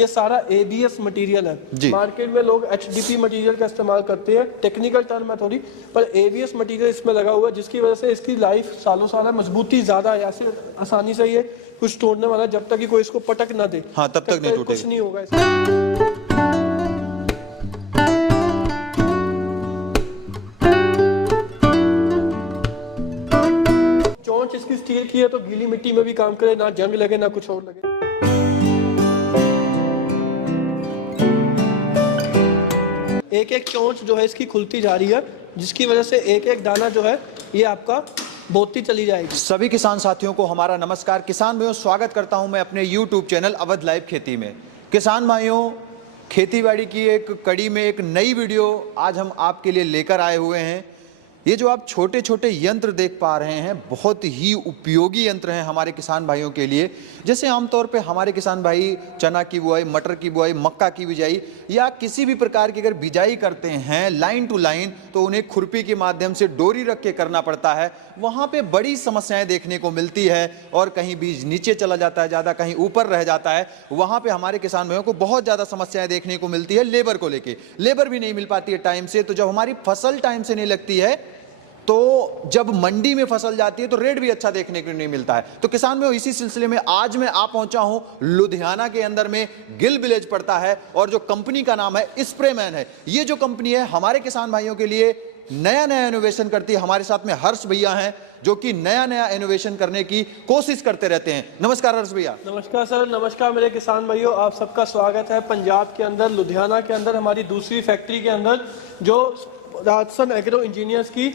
ये सारा ABS material है। मार्केट में लोग HDP मटेरियल का इस्तेमाल करते हैं, टेक्निकल टर्म है थोड़ी, पर ABS मटेरियल इसमें लगा हुआ है, जिसकी वजह से इसकी लाइफ सालों साल है, मजबूती ज्यादा है। ऐसे आसानी से ये कुछ तोड़ने वाला, जब तक कि कोई इसको पटक ना दे, हाँ, तब तक नहीं टूटेगा, कुछ नहीं होगा इसका। चोंच इसकी स्टील की है तो गीली मिट्टी में भी काम करे, ना जंग लगे ना कुछ और लगे। एक एक चोंच जो है इसकी खुलती जा रही है, जिसकी वजह से एक एक दाना जो है ये आपका बोती चली जाएगी। सभी किसान साथियों को हमारा नमस्कार। किसान भाइयों, स्वागत करता हूं मैं अपने YouTube चैनल अवध लाइव खेती में। किसान भाइयों, खेतीबाड़ी की एक कड़ी में एक नई वीडियो आज हम आपके लिए लेकर आए हुए हैं। ये जो आप छोटे छोटे यंत्र देख पा रहे हैं, बहुत ही उपयोगी यंत्र हैं हमारे किसान भाइयों के लिए। जैसे आमतौर पे हमारे किसान भाई चना की बुआई, मटर की बुआई, मक्का की बिजाई या किसी भी प्रकार की अगर बिजाई करते हैं लाइन टू लाइन, तो उन्हें खुरपी के माध्यम से डोरी रख के करना पड़ता है। वहाँ पे बड़ी समस्याएं देखने को मिलती है और कहीं बीज नीचे चला जाता है ज़्यादा, कहीं ऊपर रह जाता है। वहाँ पे हमारे किसान भाइयों को बहुत ज़्यादा समस्याएं देखने को मिलती है लेबर को लेके। लेबर भी नहीं मिल पाती है टाइम से, तो जब हमारी फसल टाइम से नहीं लगती है, तो जब मंडी में फसल जाती है तो रेट भी अच्छा देखने को नहीं मिलता है। तो किसान में इसी सिलसिले में आज मैं आ पहुंचा हूं लुधियाना के अंदर में, गिल विलेज पड़ता है, और जो कंपनी का नाम है स्प्रेमैन है। ये जो कंपनी है हमारे किसान भाइयों के लिए नया नया इनोवेशन करती है। हमारे साथ में हर्ष भैया हैं जो कि नया नया इनोवेशन करने की कोशिश करते रहते हैं। नमस्कार हर्ष भैया। नमस्कार सर, नमस्कार मेरे किसान भाइयों, आप सबका स्वागत है पंजाब के अंदर, लुधियाना के अंदर, हमारी दूसरी फैक्ट्री के अंदर, जो राजसन एग्रो इंजीनियर्स की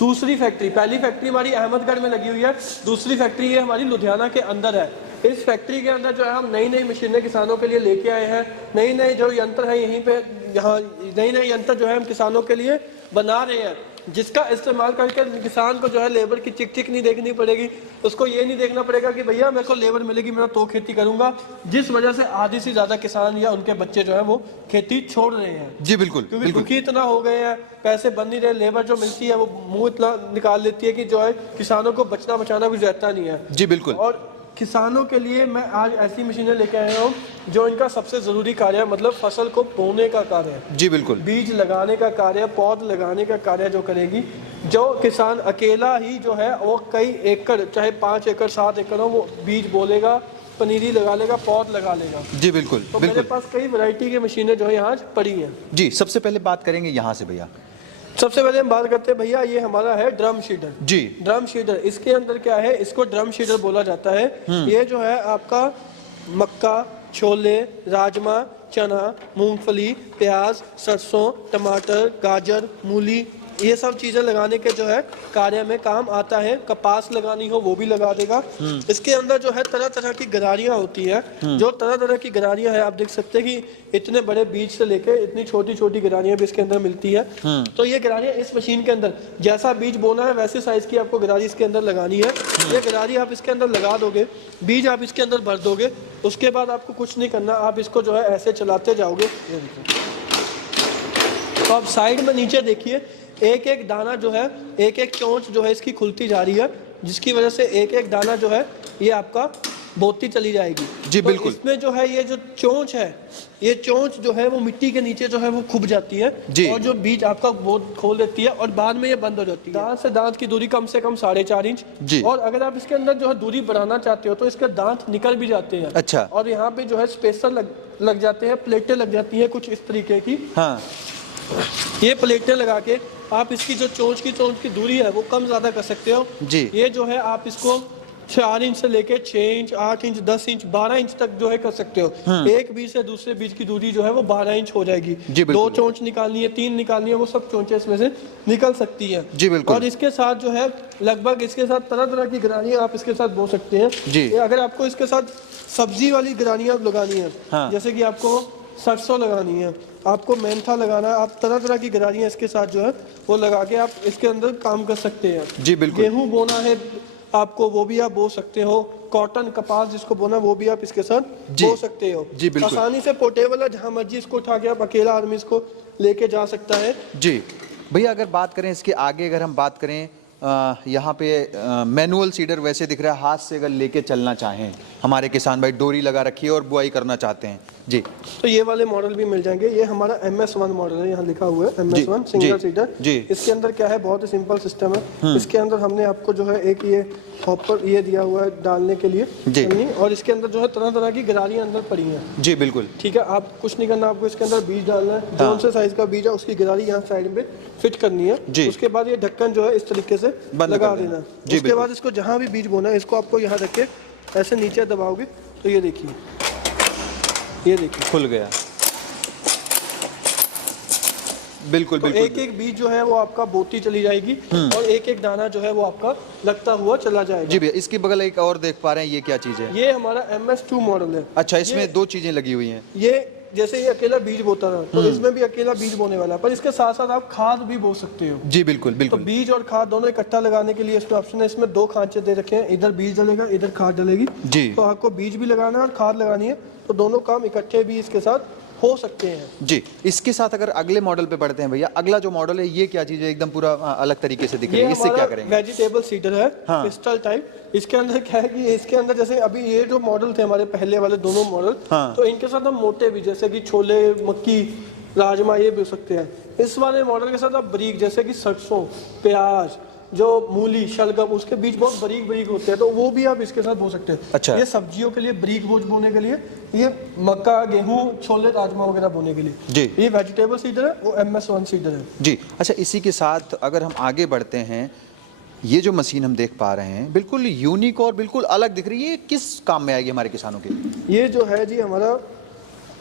दूसरी फैक्ट्री। पहली फैक्ट्री हमारी अहमदगढ़ में लगी हुई है, दूसरी फैक्ट्री ये हमारी लुधियाना के अंदर है। इस फैक्ट्री के अंदर जो है हम नई नई मशीनें किसानों के लिए लेके आए हैं। नई नई जो यंत्र है यहीं पे, यहाँ नई नई यंत्र जो है हम किसानों के लिए बना रहे हैं, जिसका इस्तेमाल करके किसान को जो है लेबर की चिक चिक नहीं देखनी पड़ेगी। उसको ये नहीं देखना पड़ेगा कि भैया मेरे को लेबर मिलेगी, मैं तो खेती करूंगा, जिस वजह से आधी से ज्यादा किसान या उनके बच्चे जो है वो खेती छोड़ रहे हैं। जी बिल्कुल, क्योंकि दुखी इतना हो गए हैं, पैसे बन नहीं रहे, लेबर जो मिलती है वो मुंह इतना निकाल लेती है कि जो है किसानों को बचना बचाना भी रहता नहीं है। जी बिल्कुल। और किसानों के लिए मैं आज ऐसी मशीनें लेके आया हूँ जो इनका सबसे जरूरी कार्य है, मतलब फसल को बोने का कार्य है। जी बिल्कुल। बीज लगाने का कार्य, पौध लगाने का कार्य जो करेगी, जो किसान अकेला ही जो है वो कई एकड़, चाहे 5 एकड़ 7 एकड़ हो, वो बीज बोलेगा, पनीरी लगा लेगा, पौध लगा लेगा। जी बिल्कुल। तो बिल्कुल। मेरे पास कई वैरायटी की मशीनें जो है यहाँ पड़ी हैं। जी, सबसे पहले बात करेंगे यहाँ से भैया। सबसे पहले हम बात करते हैं भैया, ये हमारा है ड्रम शीडर। जी, ड्रम शीडर, इसके अंदर क्या है, इसको ड्रम शीडर बोला जाता है। ये जो है आपका मक्का, छोले, राजमा, चना, मूंगफली, प्याज, सरसों, टमाटर, गाजर, मूली, ये सब चीजें लगाने के जो है कार्य में काम आता है। कपास लगानी हो वो भी लगा देगा। इसके अंदर जो है तरह तरह की गरारियां होती है, जो तरह तरह की गरारियां है, आप देख सकते हैं कि इतने बड़े बीज से लेके इतनी छोटी छोटी गरारियां भी इसके अंदर मिलती है। तो ये गरारियां इस मशीन के अंदर जैसा बीज बोना है वैसे साइज की आपको गरारी इसके अंदर लगानी है। ये गरारी आप इसके अंदर लगा दोगे, बीज आप इसके अंदर भर दोगे, उसके बाद आपको कुछ नहीं करना, आप इसको जो है ऐसे चलाते जाओगे। तो आप साइड में नीचे देखिए, एक एक दाना जो है, एक एक चोंच जो है इसकी खुलती जा रही है, जिसकी वजह से एक एक दाना जो है ये आपका बोती चली जाएगी। जी बिल्कुल। तो इसमें जो है ये जो चोंच है, ये चोंच जो है वो मिट्टी के नीचे जो है वो खुब जाती है और जो बीज आपका बोत खोल देती है और बाद में ये बंद हो जाती है। दांत से दांत की दूरी कम से कम 4.5 इंच। और अगर आप इसके अंदर जो है दूरी बढ़ाना चाहते हो तो इसके दांत निकल भी जाते हैं। अच्छा। और यहाँ पे जो है स्पेसर लग जाते हैं, प्लेटें लग जाती है कुछ इस तरीके की। हाँ। ये प्लेटें लगा के आप इसकी जो चोंच की दूरी है वो कम ज्यादा कर सकते हो। जी। ये जो है आप इसको 4 इंच से लेके 6 इंच, 8 इंच, 10 इंच, 12 इंच तक जो है कर सकते हो। एक बीज से दूसरे बीज की दूरी जो है वो 12 इंच हो जाएगी। 2 चोंच निकालनी है, 3 निकालनी है, वो सब चोंचे इसमें से निकल सकती है। जी बिल्कुल। और इसके साथ जो है लगभग इसके साथ तरह तरह की गरानियां आप इसके साथ बो सकते हैं। जी। अगर आपको इसके साथ सब्जी वाली गरानियां लगानी है, जैसे कि आपको सरसों लगानी है, आपको मेंथा लगाना है, आप तरह तरह की गरारियां इसके साथ जो है वो लगा के आप इसके अंदर काम कर सकते हैं। जी बिल्कुल। गेहूं बोना है आपको, वो भी आप बो सकते हो। कॉटन, कपास जिसको बोना वो भी आप इसके साथ बो सकते हो। जी बिल्कुल। आसानी से पोर्टेबल है, जहां मर्जी इसको उठा के आप अकेला आदमी इसको लेके जा सकता है। जी भैया, अगर बात करें इसके आगे, अगर हम बात करें यहाँ पे मैनुअल सीडर वैसे दिख रहा है, हाथ से अगर लेके चलना चाहें हमारे किसान भाई, डोरी लगा रखी है और बुआई करना चाहते हैं, जी। तो ये वाले मॉडल भी मिल जाएंगे। ये हमारा MS1 मॉडल है, यहाँ लिखा हुआ है MS1 सिंगल सीटर जी। इसके अंदर क्या है, बहुत ही सिंपल सिस्टम है। इसके अंदर हमने आपको जो है एक ये हॉपर ये दिया हुआ है डालने के लिए जी। और इसके अंदर जो है तरह तरह की गरारियां अंदर पड़ी हैं। जी बिल्कुल। ठीक है, आप कुछ नहीं करना, आपको इसके अंदर बीज डालना है। कौन से साइज का बीज है उसकी गरारी यहाँ साइड में फिट करनी है जी। उसके बाद ये ढक्कन जो है इस तरीके से लगा देना। उसके बाद इसको जहाँ भी बीज बोना है इसको आपको यहाँ रख के ऐसे नीचे दबाओगे तो ये देखिए, ये देखिए खुल गया। बिल्कुल तो बिल्कुल। एक एक बीज जो है वो आपका बोती चली जाएगी और एक एक दाना जो है वो आपका लगता हुआ चला जाएगा। जी भैया, इसकी बगल एक और देख पा रहे हैं, ये क्या चीज़ है? ये हमारा MS2 मॉडल है। अच्छा, इसमें दो चीज़ें लगी हुई हैं। ये जैसे ये अकेला बीज बोता था तो इसमें भी अकेला बीज बोने वाला है, पर इसके साथ साथ आप खाद भी बो सकते हो। जी बिल्कुल तो बिल्कुल। बीज और खाद दोनों इकट्ठा लगाने के लिए इसमें ऑप्शन है। इसमें 2 खांचे दे रखे हैं, इधर बीज डलेगा इधर खाद डलेगी। जी। तो आपको बीज भी लगाना है और खाद लगानी है, तो दोनों काम इकट्ठे भी इसके साथ हो सकते हैं। जी, इसके साथ अगर अगले मॉडल पे बढ़ते हैं भैया, अगला जो मॉडल है ये क्या चीज़ है? एकदम पूरा अलग तरीके से दिख रही है, इससे क्या करेंगे? वेजिटेबल सीडर है, हाँ। Crystal type. इसके अंदर क्या है कि इसके अंदर जैसे अभी ये जो मॉडल थे हमारे पहले वाले दोनों मॉडल, हाँ। तो इनके साथ हम मोटे भी जैसे कि छोले, मक्की, राजमा ये भी हो सकते हैं। इस वाले मॉडल के साथ आप बारीक जैसे कि सरसों, प्याज, जो मूली, शलगम उसके बीज बहुत बारीक बारीक होते हैं, तो वो भी आप इसके साथ बो सकते हैं। अच्छा। ये सब्जियों के लिए बारीक बोझ बोने के लिए, ये मक्का, गेहूं, छोले, राजमा वगैरह बोने के लिए जी। ये वेजिटेबल सीडर है, वो MS1 सीडर है। जी। अच्छा, इसी के साथ अगर हम आगे बढ़ते हैं, ये जो मशीन हम देख पा रहे हैं बिल्कुल यूनिक और बिल्कुल अलग दिख रही है, ये किस काम में आएगी हमारे किसानों के? ये जो है जी हमारा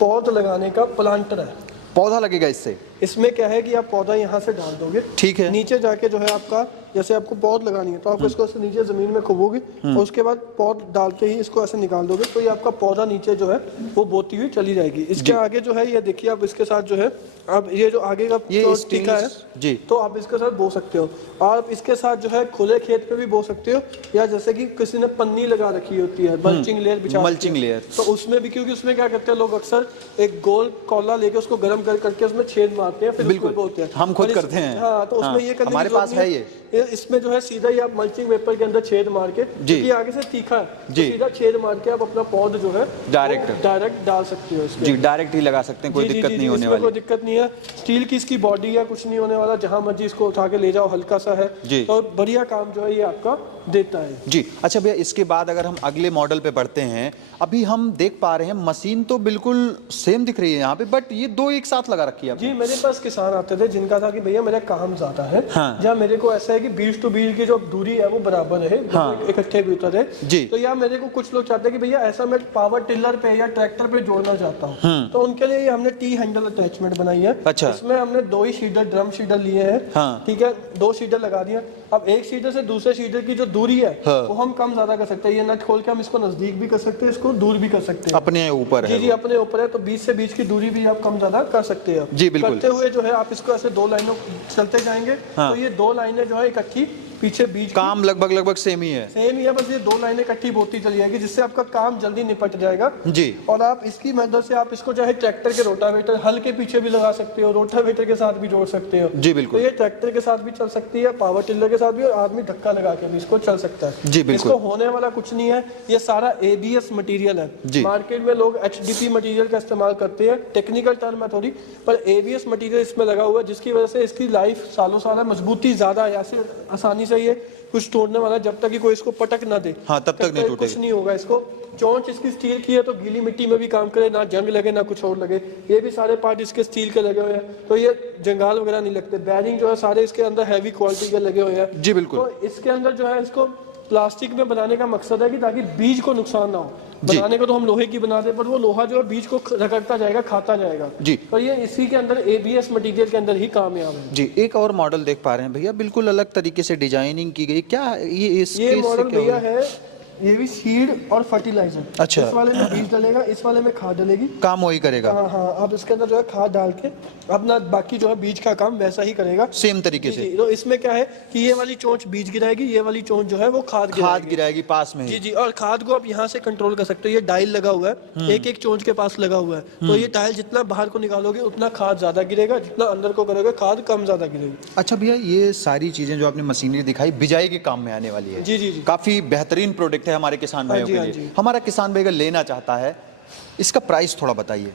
पौध लगाने का प्लांटर है। पौधा लगेगा इससे? इसमें क्या है कि आप पौधा यहाँ से डाल दोगे, ठीक है। नीचे जाके जो है आपका जैसे आपको पौध लगानी है तो आपको इसको ऐसे नीचे जमीन में खोबोगे और उसके बाद पौध डालते ही इसको ऐसे निकाल दोगे तो ये आपका पौधा नीचे जो है वो बोती हुई चली जाएगी। इसके आगे जो है ये देखिए आप इसके साथ जो है अब ये जो आगे का ये टीका है जी, तो आप इसके साथ बो सकते हो। आप इसके साथ जो है खुले खेत पे भी बो सकते हो, या जैसे कि किसी ने पन्नी लगा रखी होती है, मल्चिंग लेयर बिछा मल्चिंग लेयर, तो उसमें भी, क्योंकि उसमें क्या करते हैं लोग अक्सर एक गोल कोला लेके उसको गर्म करके उसमें छेद मारते हैं, फिर बिल्कुल बोलते हैं हम खुद करते हैं। हाँ, तो उसमें ये करने हमारे की पास जरूरत है नहीं है। इसमें जो है सीधा ही आप मल्चिंग पेपर के अंदर छेद मार के, क्योंकि आगे से तीखा है, तो सीधा छेद मार के आप अपना पौध जो है डायरेक्ट डाल सकते हो इसमें। जी, डायरेक्ट ही लगा सकते हैं, कोई दिक्कत नहीं होने वाली। कोई दिक्कत नहीं है, स्टील की इसकी बॉडी या कुछ नहीं होने वाला, जहां मर्जी इसको उठा के ले जाओ, हल्का सा है तो बढ़िया काम जो है ये आपका देता है। जी। अच्छा भैया, इसके बाद अगर हम अगले मॉडल पे बढ़ते हैं, अभी हम देख पा रहे हैं मशीन तो बिल्कुल सेम दिख रही है यहाँ पे, बट ये दो एक साथ लगा रखी है जी। मेरे पास किसान आते थे जिनका था कि भैया मेरा काम ज्यादा है, या मेरे को ऐसा है कि बीज टू बीज की जो दूरी है वो बराबर रहे, इकट्ठे भी उतर है जी। तो या मेरे को कुछ लोग चाहते हैं कि भैया ऐसा मैं पावर टिलर पे या ट्रैक्टर पे जोड़ना चाहता हूँ, तो उनके लिए हमने टी हैंडल अटैचमेंट बनाई है। अच्छा। इसमें हमने 2 ही सीडर, ड्रम सीडर लिए हैं, ठीक है, 2 सीडर लगा दिया। अब एक सीडर से दूसरे सीडर की जो दूरी है वो हम कम ज्यादा कर सकते हैं। ये नट खोल के हम इसको नजदीक भी कर सकते हैं, इसको दूर भी कर सकते हैं, अपने ऊपर है। जी, अपने ऊपर है, तो बीच से बीच की दूरी भी आप कम ज्यादा कर सकते हैं। जी बिल्कुल। करते हुए जो है आप इसको ऐसे 2 लाइनों चलते जाएंगे, तो ये 2 लाइनें जो है इकट्ठी पीछे बीच काम लगभग सेम ही है। सेम ही है, बस ये 2 लाइनें इकट्ठी बोती चली जाएगी, जिससे आपका काम जल्दी निपट जाएगा जी। और आप इसकी मदद से आप इसको चाहे ट्रैक्टर के रोटावेटर हल के पीछे भी लगा सकते हो, रोटावेटर के साथ भी जोड़ सकते हो। जी बिल्कुल। तो ये ट्रैक्टर के साथ भी चल सकती है, पावर टिलर के साथ भी, और आदमी धक्का लगा के भी इसको चल सकता है। जी बिल्कुल। इसको होने वाला कुछ नहीं है, ये सारा ABS मटेरियल है। मार्केट में लोग HDP मटेरियल का इस्तेमाल करते हैं, टेक्निकल टर्म है थोड़ी, पर ABS मटेरियल इसमें लगा हुआ है, जिसकी वजह से इसकी लाइफ सालों साल है, मजबूती ज्यादा है, ऐसे आसानी से ये कुछ तोड़ने वाला, जब तक कि कोई इसको पटक ना दे तब तक नहीं टूटेगा, कुछ नहीं होगा। इसको चोंच इसकी स्टील की है, तो गीली मिट्टी में भी काम करे, ना जंग लगे ना कुछ और लगे। ये भी सारे पार्ट इसके स्टील के लगे हुए हैं, तो ये जंगाल वगैरह नहीं लगते। बैरिंग जो है सारे इसके अंदर हैवी क्वालिटी के लगे हुए हैं। जी बिल्कुल। तो इसके अंदर जो है इसको प्लास्टिक में बनाने का मकसद है कि ताकि बीज को नुकसान ना हो। बनाने को तो हम लोहे की बना दे, पर वो लोहा जो है बीज को रगड़ता जाएगा, खाता जाएगा जी। पर ये इसी के अंदर ABS मटेरियल के अंदर ही कामयाब है जी। एक और मॉडल देख पा रहे हैं भैया, बिल्कुल अलग तरीके से डिजाइनिंग की गई, क्या ये मॉडल भैया है, ये भी सीड और फर्टिलाइजर। अच्छा। इस वाले में बीज डलेगा, इस वाले में खाद डलेगी, काम वही करेगा। हाँ, आप इसके अंदर जो है खाद डाल के अपना बाकी जो है बीज का काम वैसा ही करेगा, सेम तरीके से। तो इसमें क्या है कि ये वाली चोंच बीज गिराएगी, ये वाली चोंच जो है वो खाद गिराएगी पास में जी। और खाद को आप यहाँ से कंट्रोल कर सकते हो। ये डायल लगा हुआ है, एक चोंच के पास लगा हुआ है, तो ये डायल जितना बाहर को निकालोगे उतना खाद ज्यादा गिरेगा, जितना अंदर को करोगे खाद कम ज्यादा गिरेगी। अच्छा भैया, ये सारी चीजें जो आपने मशीनरी दिखाई बिजाई के काम में आने वाली है। जी। काफी बेहतरीन प्रोडक्ट है हमारे किसान भाइयों के लिए। हमारा किसान भाई अगर लेना चाहता है इसका प्राइस थोड़ा बताइए।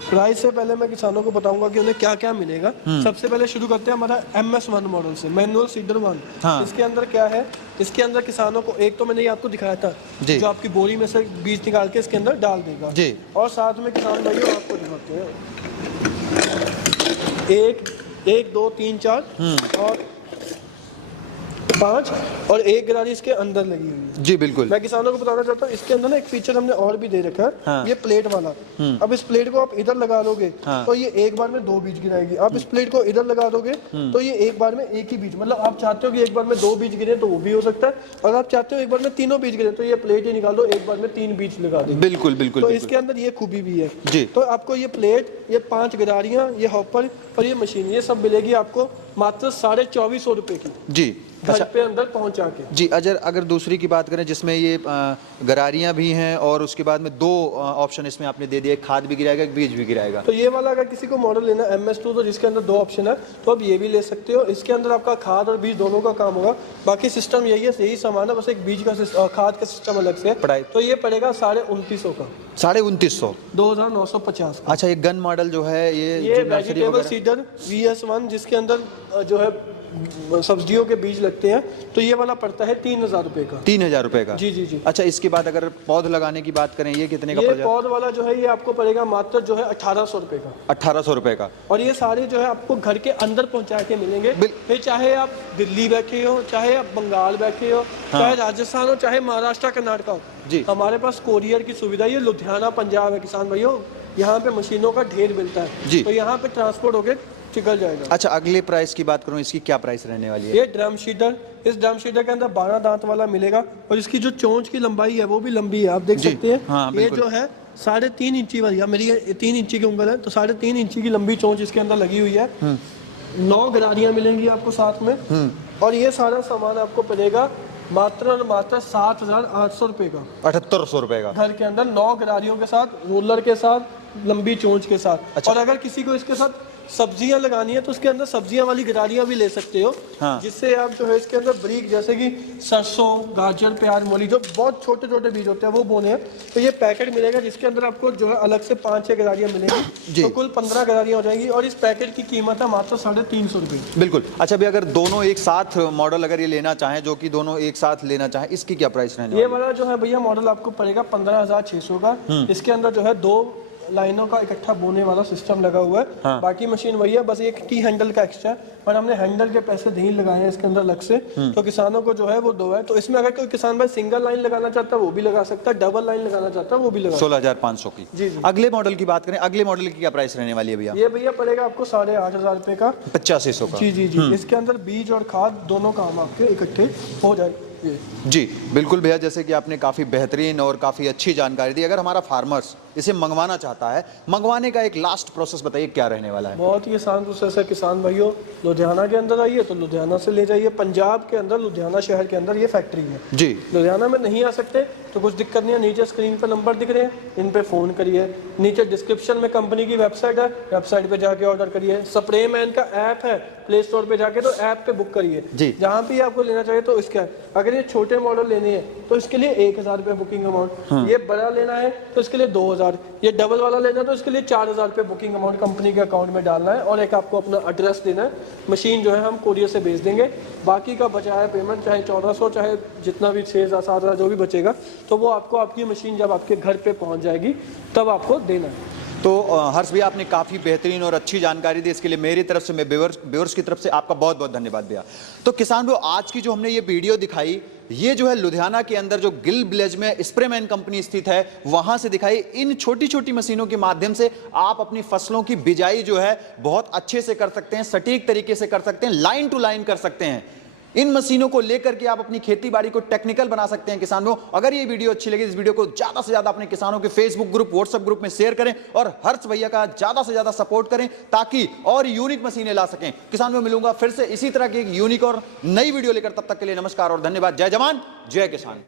प्राइस से पहले मैं किसानों को बताऊंगा कि उन्हें क्या क्या मिलेगा। सबसे पहले शुरू करते हैं हमारा MS1 मॉडल से, मैनुअल सीडर 1। हाँ। इसके अंदर क्या है, इसके अंदर किसानों को एक तो मैंने ये आपको दिखाया था जी। जो आपकी बोरी में से बीज निकाल के इसके अंदर डाल देगा जी। और साथ में किसान भाइयों आपको दिखाते हैं 1 2 3 4 और 5 और 1 गरारी इसके अंदर लगी हुई है। जी बिल्कुल। मैं किसानों को बताना चाहता हूँ इसके अंदर ना एक फीचर हमने और भी दे रखा है। हाँ। ये प्लेट वाला। अब इस प्लेट को आप इधर लगा दोगे तो ये एक बार में 2 बीज गिराएगी। आप इस प्लेट को इधर लगा दोगे तो ये एक बार में एक ही बीज, मतलब आप चाहते हो कि एक बार में 2 बीज गिरे तो वो भी हो सकता है, और आप चाहते हो एक बार में तीनों बीज गिरे तो ये प्लेट ही निकाल दो, एक बार में 3 बीज लगा दो। बिल्कुल बिल्कुल। तो इसके अंदर ये खूबी भी है जी। तो आपको ये प्लेट, ये 5 गरारियां, ये हॉपर और ये मशीन, ये सब मिलेगी आपको मात्र 2450 रुपए की जी। घर पे अंदर पहुंचा के। जी अगर दूसरी की बात करें जिसमें ये गरारियां भी हैं और उसके बाद में 2 ऑप्शन इसमें आपने दे दिया, एक खाद भी गिराएगा, एक बीज भी गिराएगा। तो ये वाला अगर किसी को मॉडल लेना है MS2 तो जिसके अंदर 2 ऑप्शन है तो आप ये भी ले सकते हो। इसके अंदर आपका खाद और बीज दोनों का काम होगा, बाकी सिस्टम यही है, यही सामान है, बस एक बीज का खाद का सिस्टम अलग से है। तो ये पड़ेगा 2950 का। 2950, 2950 का। अच्छा ये गन मॉडल जो है ये वेजिटेबल सीडर VS1 जिसके अंदर जो है सब्जियों के बीज लगते हैं, तो ये वाला पड़ता है 3000 रुपए का। 3000 रुपए का। जी जी जी। अच्छा इसके बाद अगर पौध लगाने की बात करें, ये कितने का ये पड़ जाएगा? पौध वाला जो है ये आपको पड़ेगा मात्र जो है 1800 रुपए का। 1800 रुपए का। और ये सारे जो है आपको घर के अंदर पहुंचा के मिलेंगे। फिर चाहे आप दिल्ली बैठे हो, चाहे आप बंगाल बैठे हो, चाहे राजस्थान हो, चाहे महाराष्ट्र कर्नाटक हो, जी हमारे पास कोरियर की सुविधा। ये लुधियाना पंजाब है किसान भाइयों, यहाँ पे मशीनों का ढेर मिलता है जी। तो यहाँ पे ट्रांसपोर्ट होके निकल जाएगा। अच्छा अगले प्राइस की बात करूं, इसकी क्या प्राइस रहने वाली है? ये ड्रम शीटर, इस ड्रम शीटर के अंदर 12 दांत वाला मिलेगा और इसकी जो चोंच की लंबाई है वो भी लंबी है, आप देख सकते हैं। हाँ, ये जो है 3.5 इंची वाली है, मेरी ये 3 इंची की उंगल है तो 3.5 इंची की लंबी चोंच इसके अंदर लगी हुई है। 9 गरारियां मिलेंगी आपको साथ में और ये सारा सामान आपको पड़ेगा मात्र और मात्र 7800 रुपए का। 7800 रुपए का। घर के अंदर 9 गरारियों के साथ, रोलर के साथ, लंबी चोंच के साथ। अच्छा। और अगर किसी को इसके साथ सब्जियां लगानी है तो उसके अंदर सब्जियां वाली गरारियां भी ले सकते हो। हाँ। जिससे आप जो है इसके अंदर बारीक जैसे कि सरसों, गाजर, प्याज, मूली जो बहुत छोटे छोटे बीज होते हैं वो बोने हैं, तो ये पैकेट मिलेगा जिसके अंदर आपको जो है अलग से 5-6 गरारियां मिलेंगी। तो कुल 15 गरारियां हो जाएंगी और इस पैकेट की कीमत है मात्र 350 रुपये। बिल्कुल। अच्छा भी अगर दोनों एक साथ मॉडल अगर ये लेना चाहें, जो कि दोनों एक साथ लेना चाहें, इसकी क्या प्राइस रहने वाली ये वाला जो है भैया मॉडल आपको पड़ेगा 15600 का। इसके अंदर जो है 2 लाइनों का इकट्ठा बोने वाला सिस्टम लगा हुआ है। हाँ। बाकी मशीन वही है, बस एक टी हैंडल का एक्स्ट्रा है और हमने हैंडल के पैसे नहीं लगाए हैं इसके अंदर अलग से। तो किसानों को जो है वो 2 है। तो इसमें अगर कोई किसान भाई सिंगल लाइन लगाना चाहता है वो भी लगा सकता है, डबल लाइन लगाना चाहता है वो भी लगा। 16500 की। जी जी। अगले मॉडल की बात करें, अगले मॉडल की क्या प्राइस रहने वाली है भैया? ये भैया पड़ेगा आपको 8500 रुपए का। 8500 का। जी जी जी। इसके अंदर बीज और खाद दोनों काम आपके इकट्ठे हो जाए। जी बिल्कुल भैया, जैसे कि आपने काफ़ी बेहतरीन और काफ़ी अच्छी जानकारी दी। अगर हमारा फार्मर्स इसे मंगवाना चाहता है, मंगवाने का एक लास्ट प्रोसेस बताइए क्या रहने वाला है? बहुत ही आसान प्रोसेस है किसान भाइयों। लुधियाना के अंदर आइए तो लुधियाना से ले जाइए। पंजाब के अंदर लुधियाना शहर के अंदर ये फैक्ट्री है। जी। लुधियाना में नहीं आ सकते तो कुछ दिक्कत नहीं है, नीचे स्क्रीन पर नंबर दिख रहे हैं, इन पे फ़ोन करिए। नीचे डिस्क्रिप्शन में कंपनी की वेबसाइट है, वेबसाइट पे जाके ऑर्डर करिए। स्प्रे मैन का ऐप है, प्ले स्टोर पे जाके तो ऐप पे बुक करिए। जी। जहाँ भी आपको लेना चाहिए तो इसका, अगर ये छोटे मॉडल लेने हैं तो इसके लिए 1000 रुपये बुकिंग अमाउंट। ये बड़ा लेना है तो इसके लिए 2000। ये डबल वाला लेना है तो इसके लिए 4000 रुपये बुकिंग अमाउंट कंपनी के अकाउंट में डालना है और एक आपको अपना एड्रेस देना है। मशीन जो है हम कोरियर से भेज देंगे। बाकी का बचाया पेमेंट चाहे 1400 चाहे जितना भी 6000 7000 जो भी बचेगा तो वो आपको आपकी मशीन जब आपके घर पे पहुंच जाएगी तब आपको देना है। तो हर्ष भैया आपने काफ़ी बेहतरीन और अच्छी जानकारी दी, इसके लिए मेरी तरफ से, मैं व्यूअर्स की तरफ से आपका बहुत बहुत धन्यवाद भैया। तो किसान भाइयों, आज की जो हमने ये वीडियो दिखाई, ये जो है लुधियाना के अंदर जो गिल विलेज में स्प्रेमैन कंपनी स्थित है वहां से दिखाई। इन छोटी छोटी मशीनों के माध्यम से आप अपनी फसलों की बिजाई जो है बहुत अच्छे से कर सकते हैं, सटीक तरीके से कर सकते हैं, लाइन टू लाइन कर सकते हैं। इन मशीनों को लेकर के आप अपनी खेती बाड़ी को टेक्निकल बना सकते हैं। किसानों, अगर ये वीडियो अच्छी लगी, इस वीडियो को ज्यादा से ज्यादा अपने किसानों के फेसबुक ग्रुप, व्हाट्सएप ग्रुप में शेयर करें और हर्ष भैया का ज्यादा से ज्यादा सपोर्ट करें ताकि और यूनिक मशीनें ला सकें। किसानों, मिलूंगा फिर से इसी तरह की एक यूनिक और नई वीडियो लेकर, तब तक के लिए नमस्कार और धन्यवाद। जय जवान जय किसान।